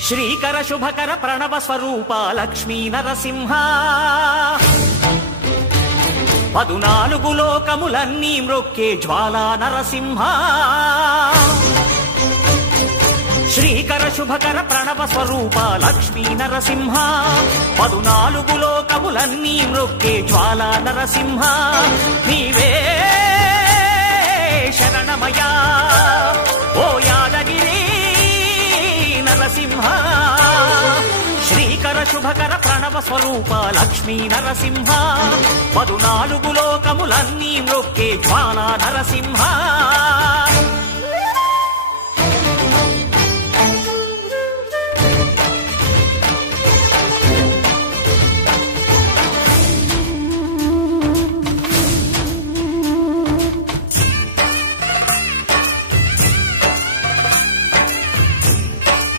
శ్రీకర శుభకర ప్రణవ స్వరూప లక్ష్మీ నరసింహ 14 లోకములన్నీ మ్రొక్కే జ్వాలా నరసింహ శ్రీకర శుభకర ప్రణవ స్వరూప లక్ష్మీ నరసింహ 14 లోకములన్నీ మ్రొక్కే జ్వాలా నరసింహ నీవే శరణమయా ఓ యాదగిరి నరసింహ శ్రీకర శుభకర ప్రణవ స్వరూప లక్ష్మీ నరసింహ 14 లోకములన్నీ మ్రొక్కే జ్వాలా నరసింహ